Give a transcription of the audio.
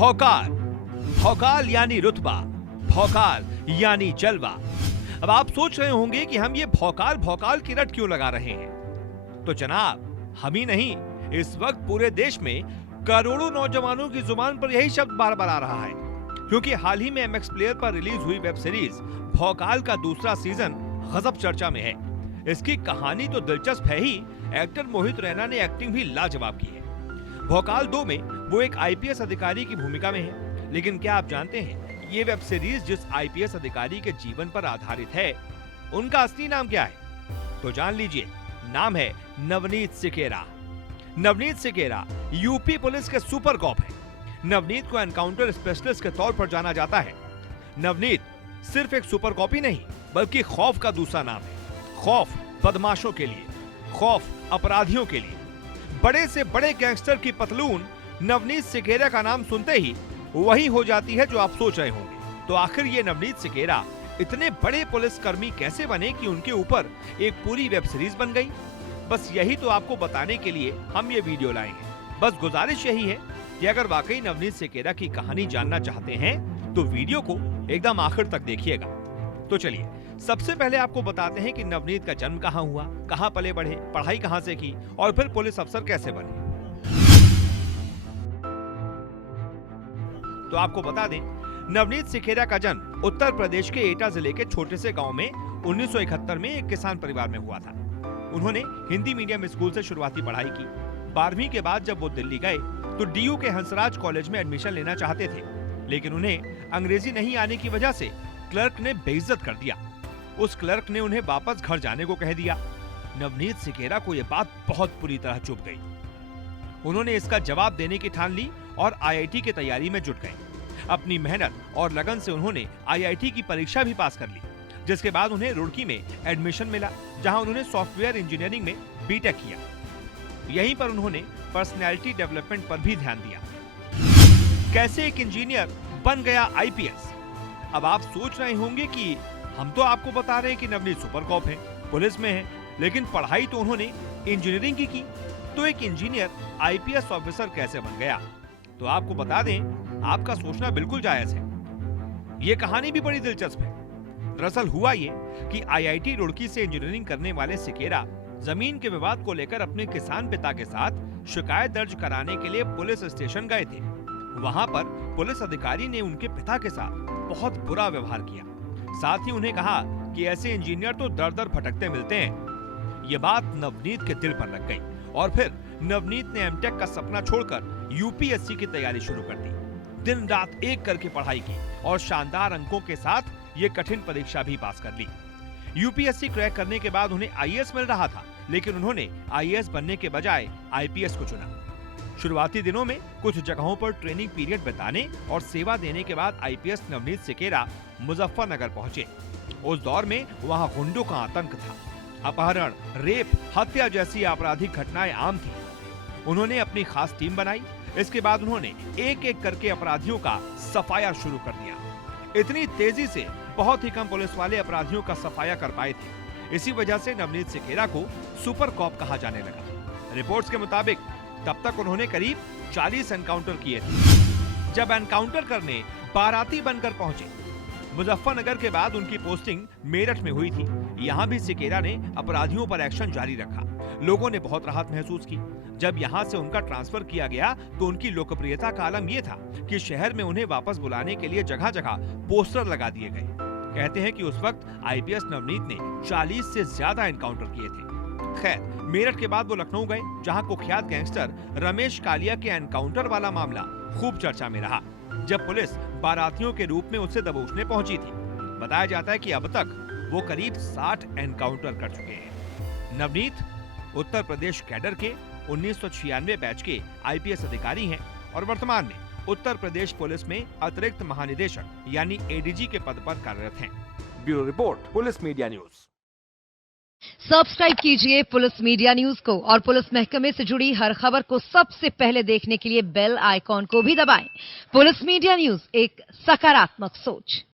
भौकाल। भौकाल यानी रुतबा, भौकाल यानी जलवा। अब आप सोच रहे होंगे कि हम ये भौकाल भौकाल की रट क्यों लगा रहे हैं। तो जनाब, हम ही नहीं, इस वक्त पूरे देश में करोड़ों नौजवानों की जुबान पर यही शब्द बार बार आ रहा है, क्योंकि हाल ही में एमएक्स प्लेयर पर रिलीज हुई वेब सीरीज भौकाल का दूसरा सीजन गजब चर्चा में है। इसकी कहानी तो दिलचस्प है ही, एक्टर मोहित रैना ने एक्टिंग भी लाजवाब की है। भौकाल 2 में वो एक आईपीएस अधिकारी की भूमिका में है, लेकिन क्या आप जानते हैं ये वेब सीरीज जिस आईपीएस अधिकारी के जीवन पर आधारित है, उनका असली नाम क्या है? तो जान लीजिए, नाम है नवनीत सिकेरा। नवनीत सिकेरा यूपी पुलिस के सुपर कॉप है। नवनीत को एनकाउंटर स्पेशलिस्ट के तौर पर जाना जाता है। नवनीत सिर्फ एक सुपर कॉप ही नहीं, बल्कि खौफ का दूसरा नाम है। खौफ बदमाशों के लिए, खौफ अपराधियों के लिए। बड़े से बड़े गैंगस्टर की पतलून नवनीत सिकेरा का नाम सुनते ही वही हो जाती है जो आप सोच रहे होंगे। तो आखिर ये नवनीत सिकेरा इतने बड़े पुलिसकर्मी कैसे बने कि उनके ऊपर एक पूरी वेब सीरीज बन गई? बस यही तो आपको बताने के लिए हम ये वीडियो लाए हैं। बस गुजारिश यही है कि अगर वाकई नवनीत सिकेरा की कहानी जानना चाहते हैं तो वीडियो को एकदम आखिर तक देखिएगा। तो चलिए, सबसे पहले आपको बताते हैं कि नवनीत का जन्म कहाँ हुआ, कहाँ पले बढ़े, पढ़ाई कहाँ से की और फिर पुलिस अफसर कैसे बने। तो आपको बता दें, नवनीत सिकेरा का जन्म उत्तर प्रदेश के एटा जिले के छोटे से गांव में 1971 में एक किसान परिवार में हुआ था। उन्होंने हिंदी मीडियम स्कूल से शुरुआती पढ़ाई की। 12वीं के बाद जब वो दिल्ली गए तो डीयू के हंसराज कॉलेज में एडमिशन लेना चाहते थे, लेकिन उन्हें अंग्रेजी नहीं आने की वजह से क्लर्क ने बेइज्जत कर दिया। उस क्लर्क ने उन्हें वापस घर जाने को कह दिया। नवनीत सिकेरा को यह बात बहुत बुरी तरह चुभ गई। उन्होंने इसका जवाब देने की ठान ली और आईआईटी की तैयारी में जुट गए। अपनी मेहनत और लगन से उन्होंने आईआईटी की परीक्षा भी पास कर ली, जिसके बाद उन्हें रुड़की में एडमिशन मिला, जहां उन्होंने सॉफ्टवेयर इंजीनियरिंग में बीटेक किया। यहीं पर उन्होंने पर्सनैलिटी डेवलपमेंट पर भी ध्यान दिया। कैसे एक इंजीनियर बन गया आईपीएस? अब आप सोच रहे होंगे कि हम तो आपको बता रहे हैं कि नवनीत सुपर कॉप है, पुलिस में है, लेकिन पढ़ाई तो उन्होंने इंजीनियरिंग की। तो एक इंजीनियर आईपीएस ऑफिसर कैसे बन गया? तो आपको बता दें, आपका सोचना बिल्कुल जायज है। ये कहानी भी बड़ी दिलचस्प है। दरअसल हुआ ये कि आईआईटी रुड़की से इंजीनियरिंग करने वाले सिकेरा जमीन के विवाद को लेकर अपने किसान पिता के साथ शिकायत दर्ज कराने के लिए पुलिस स्टेशन गए थे। वहां पर पुलिस अधिकारी ने उनके पिता के साथ बहुत बुरा व्यवहार किया। साथ ही उन्हें कहा कि ऐसे इंजीनियर तो दर दर भटकते मिलते हैं। ये बात नवनीत के दिल पर लग गई और फिर नवनीत ने एमटेक का सपना छोड़कर यूपीएससी की तैयारी शुरू कर दी। दिन रात एक करके पढ़ाई की और शानदार अंकों के साथ ये कठिन परीक्षा भी पास कर ली। यूपीएससी क्रैक करने के बाद उन्हें आईएएस मिल रहा था, लेकिन उन्होंने आईएएस बनने के बजाय आईपीएस को चुना। शुरुआती दिनों में कुछ जगहों पर ट्रेनिंग पीरियड बिताने और सेवा देने के बाद आईपीएस नवनीत सिकेरा मुजफ्फरनगर पहुंचे। उस दौर में वहां गुंडों का आतंक था। अपहरण, रेप, हत्या जैसी आपराधिक घटनाएं आम थी। उन्होंने अपनी खास टीम बनाई। इसके बाद उन्होंने एक एक करके अपराधियों का सफाया शुरू कर दिया। इतनी तेजी से बहुत ही कम पुलिस वाले अपराधियों का सफाया कर पाए थे। इसी वजह से नवनीत सिकेरा को सुपर कॉप कहा जाने लगा। रिपोर्ट्स के मुताबिक तब तक उन्होंने करीब 40 एनकाउंटर किए थे। जब एनकाउंटर करने बाराती बनकर पहुंचे, मुजफ्फरनगर के बाद उनकी पोस्टिंग मेरठ में हुई थी। यहाँ भी सिकेरा ने अपराधियों पर एक्शन जारी रखा। लोगों ने बहुत राहत महसूस की। जब यहाँ से उनका ट्रांसफर किया गया तो उनकी लोकप्रियता का आलम यह था कि शहर में उन्हें वापस बुलाने के लिए जगह जगह पोस्टर लगा दिए गए। कहते हैं कि उस वक्त आईपीएस नवनीत ने 40 से ज्यादा एनकाउंटर किए थे। खैर, मेरठ के बाद वो लखनऊ गए, जहां कुख्यात गैंगस्टर रमेश कालिया के एनकाउंटर वाला मामला खूब चर्चा में रहा, जब पुलिस बारातियों के रूप में उसे दबोचने पहुंची थी। बताया जाता है कि अब तक वो करीब 60 एनकाउंटर कर चुके हैं। नवनीत उत्तर प्रदेश कैडर के 1996 बैच के आईपीएस अधिकारी हैं और वर्तमान में उत्तर प्रदेश पुलिस में अतिरिक्त महानिदेशक यानी एडीजी के पद पर कार्यरत हैं। Bureau report, police media news. Subscribe कीजिए पुलिस मीडिया न्यूज को और पुलिस महकमे से जुड़ी हर खबर को सबसे पहले देखने के लिए बेल आइकॉन को भी दबाएं। पुलिस मीडिया न्यूज, एक सकारात्मक सोच।